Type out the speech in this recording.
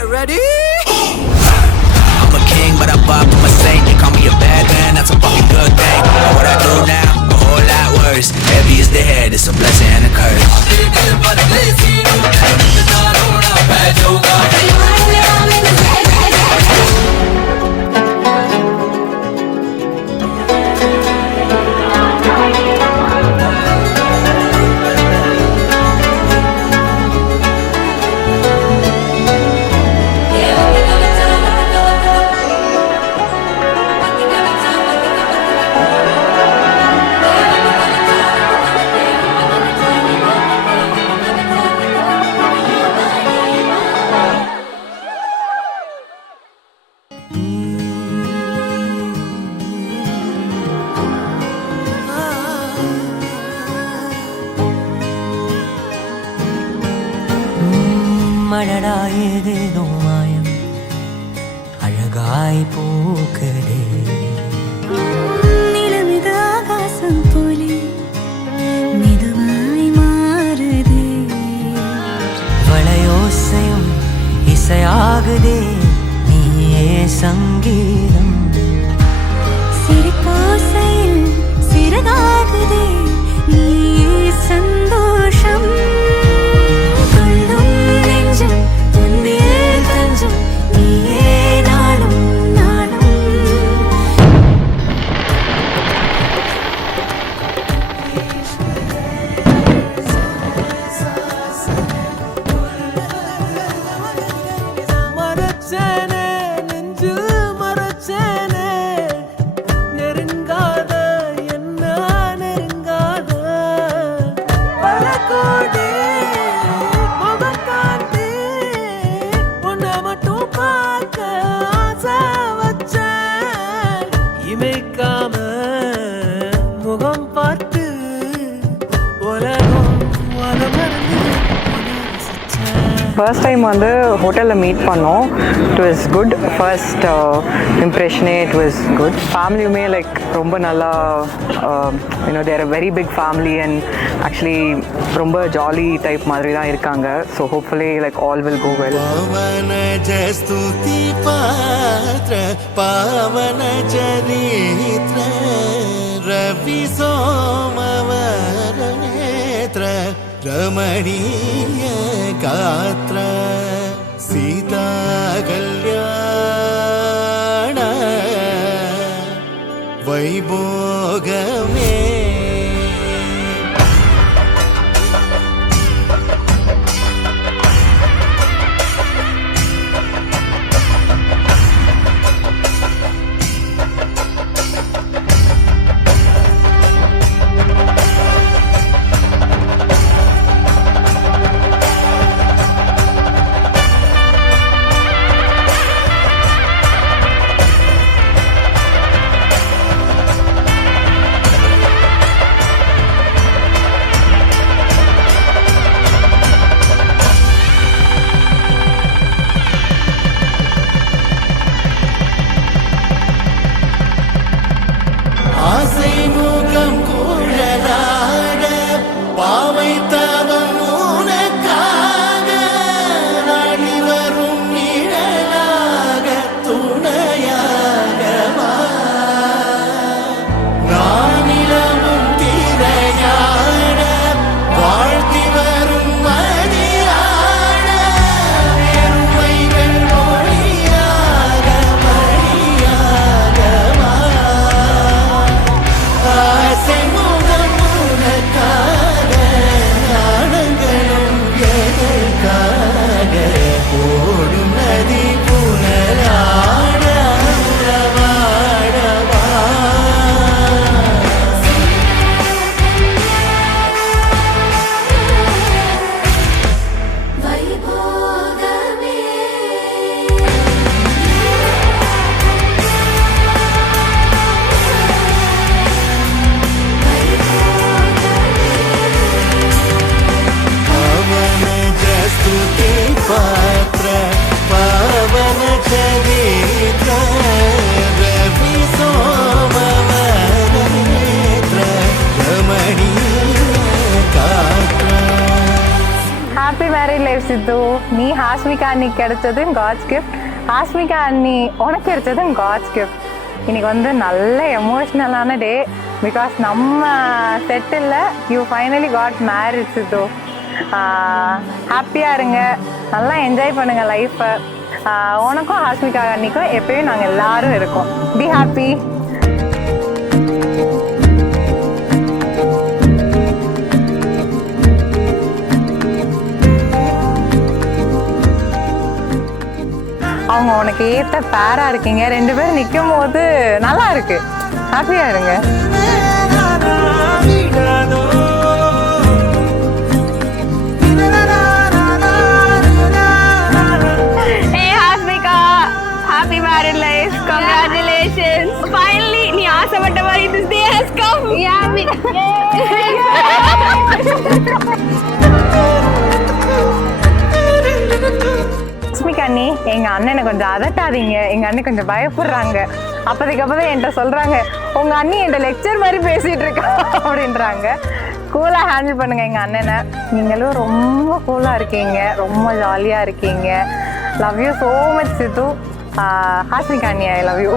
get ready. I'm a king, but I'm up, I'm a saint. They call me a bad man, that's a fucking good thing. And what I do now, a whole lot worse. Heavy is the head, it's a blessing and a curse. மழடா ஏதேதோ மாயம் அழகாய் பூக்கதே நிலமிது ஆகாசம் போலே மெதுவாய் மாறுதே வளையோசையும் இசையாகுதே நீயே சங்கீதம் சிரிப்போசையில் சிறகாகுதே நீயே சந்தோஷம் ஃபர்ஸ்ட் டைம் வந்து ஹோட்டலில் மீட் பண்ணோம். It was good. ஃபர்ஸ்ட் இம்ப்ரெஷனே இட் வாஸ் குட். ஃபேமிலியுமே லைக் ரொம்ப நல்லா you know there a very big family and actually ரொம்ப ஜாலி டைப் மாதிரி தான் இருக்காங்க. So hopefully like all will go well. பாவன சரித்ர ரவி சோமவர நேத்ர ரமணீய காத்ர சீதா கல்யாண வைபோகமே. சித்து. நீ ஹாஸ்மிகா அன்னிக்கு கிடைச்சது காட்ஸ் கிஃப்ட், ஹாஸ்மிகா அண்ணி உனக்கு கிடைச்சது காட்ஸ் கிஃப்ட். இன்னைக்கு வந்து நல்ல எமோஷ்னலான டே பிகாஸ் நம்ம செட்டில் you finally got married Siddhu. ஹாப்பியாக இருங்க, நல்லா என்ஜாய் பண்ணுங்கள் லைஃப்பை. உனக்கும் ஹாஸ்மிகா அன்னிக்கும் எப்பயும் நாங்கள் எல்லாரும் இருக்கோம். Be happy. அவங்க உனக்கு ஏற்ற பேராக இருக்கீங்க, 2 பேரும் நிற்கும் போது நல்லா இருக்கு. ஹாப்பியாக இருங்க. Happy married life. Congratulations. Finally, நீ ஆசைப்பட்ட மாதிரி this day has come. Yeah, me. ஹாஸ்மிகா அண்ணி, எங்கள் அண்ணனை கொஞ்சம் அதட்டாதீங்க, எங்கள் அண்ணன் கொஞ்சம் பயப்படுறாங்க. அப்போதைக்கு என்கிட்ட சொல்கிறாங்க, உங்கள் அண்ணி என்கிட்ட லெக்சர் மாதிரி பேசிகிட்டு இருக்கா அப்படின்றாங்க. கூலாக ஹேண்டில் பண்ணுங்கள் எங்கள் அண்ணனை. நீங்களும் ரொம்ப கூலாக இருக்கீங்க, ரொம்ப ஜாலியாக இருக்கீங்க. லவ் யூ ஸோ மச் சித்து. ஹாஸ்மிகா அண்ணி, ஐ லவ் யூ.